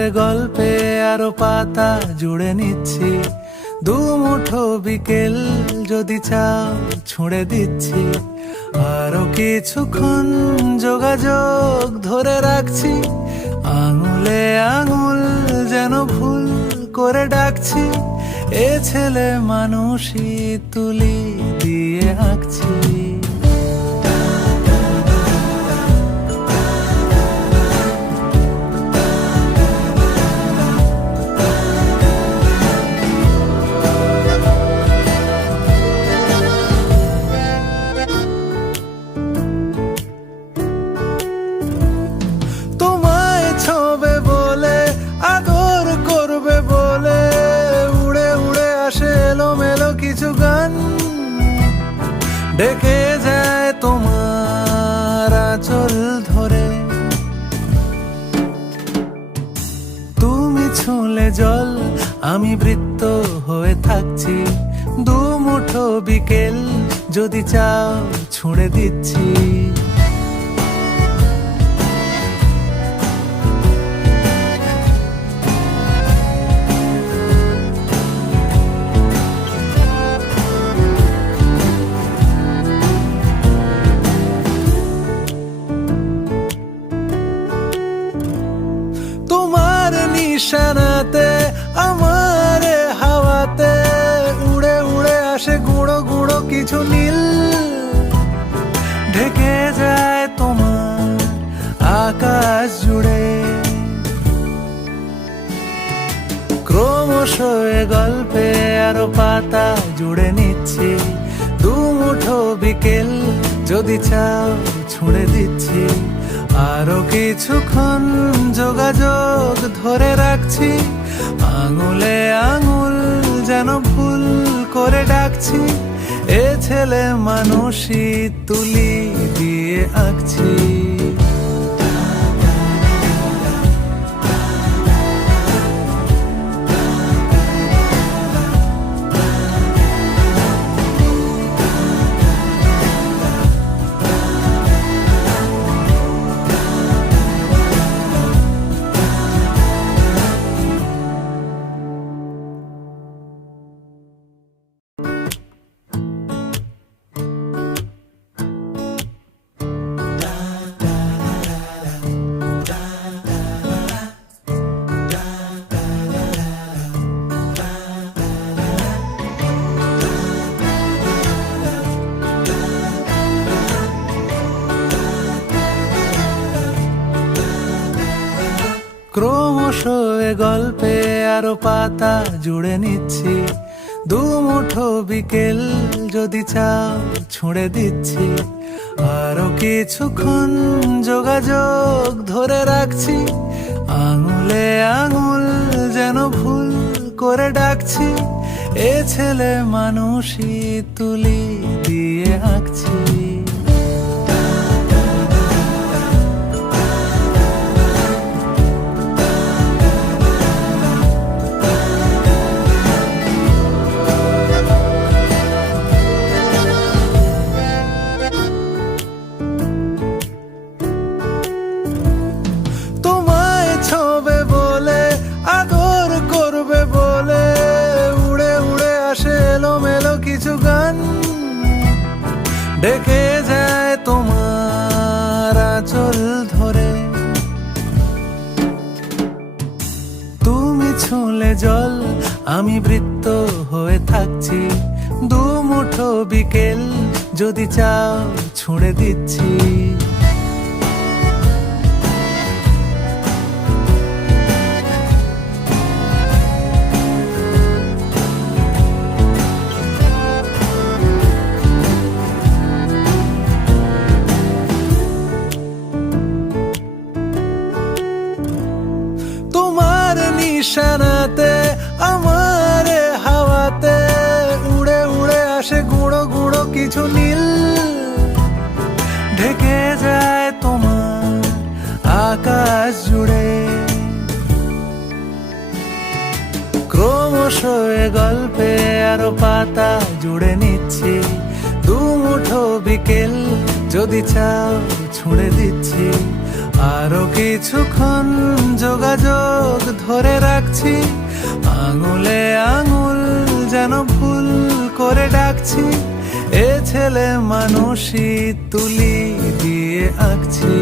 এ গল্পে আরো পাতা জুড়ে নিচ্ছি, দু মুঠো বিকেল যদি চাও ছুঁড়ে দিচ্ছি। আরো কিছুক্ষণ যোগাযোগ ধরে রাখছি, আঙুলে আঙুল যেন ভুল করে ডাকছি। এ ছেলে মানুষই তুলি দিয়ে আঁকছি। তোমায় ছোবে বলে, আদর করবে বলে, উড়ে উড়ে আসে এলোমেলো কিছু গান, ডেকে যায় তোমার আঁচল ধরে। তুমি ছুঁলে জল, আমি বৃত্ত হয়ে থাকছি, দু মুঠো বিকেল যদি চাও ছুঁড়ে দিচ্ছি। তোমার নিশানাতে আমার হাওয়াতে উড়ে উড়ে আসে গুঁড়ো গুঁড়ো কিছু নীল, ঢেকে যায় তোমার আকাশ জুড়ে। ক্রমশ এ গল্পে আরো পাতা জুড়ে নিচ্ছি, দু মুঠো বিকেল যদি চাও ছুঁড়ে দিচ্ছি। আরো কিছুক্ষণ যোগাযোগ ধরে রাখছি, আঙুলে আঙুল যেন ভুল করে ডাকছি। এ ছেলে মানুষই তুলি দিয়ে আঁকছি। ক্রমশ এ গল্পে আরো পাতা জুড়ে নিচ্ছি, দু মুঠো বিকেল যদি চাও ছুঁড়ে দিচ্ছি। আরো কিছুক্ষণ যোগাযোগ ধরে রাখছি, আঙুলে আঙুল যেন ভুল করে ডাকছি। এ ছেলে মানুষই তুলি দিয়ে আঁকছি। তোমায় ছোবে বলে, আদর করবে বলে, উড়ে উড়ে আসে এলোমেলো কিছু গান, ডেকে যায় তোমার আঁচল ধরে। তুমি ছুঁলে জল, আমি বৃত্ত হয়ে থাকছি, দু মুঠো বিকেল যদি চাও ছুঁড়ে দিচ্ছি। তোমার নিশানাতে আমার হাওয়াতে উড়ে উড়ে আসে গুঁড়ো গুঁড়ো কিছু নীল, ঢেকে যায় তোমার আকাশ জুড়ে। ক্রমশ এ গল্পে আরো পাতা জুড়ে নিচ্ছি, দু মুঠো বিকেল যদি চাও ছুঁড়ে দিচ্ছি। আরো কিছুক্ষণ যোগাযোগ ধরে রাখছি, আঙুলে আঙুল যেন ভুল করে ডাকছি, এ ছেলে মানুষই তুলি দিয়ে আঁকছি।